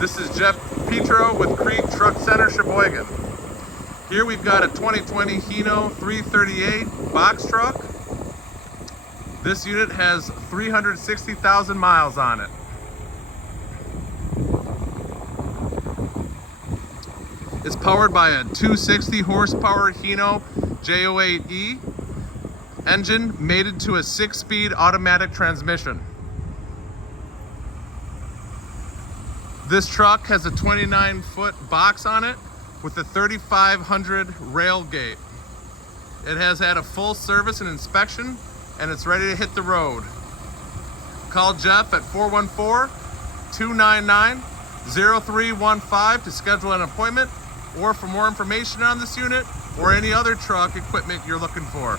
This is Jeff Petro with Kriete Truck Center, Sheboygan. Here we've got a 2020 Hino 338 box truck. This unit has 360,000 miles on it. It's powered by a 260 horsepower Hino J08E engine mated to a 6-speed automatic transmission. This truck has a 29-foot box on it with a 3500 rail gate. It has had a full service and inspection, and it's ready to hit the road. Call Jeff at 414-299-0315 to schedule an appointment or for more information on this unit or any other truck equipment you're looking for.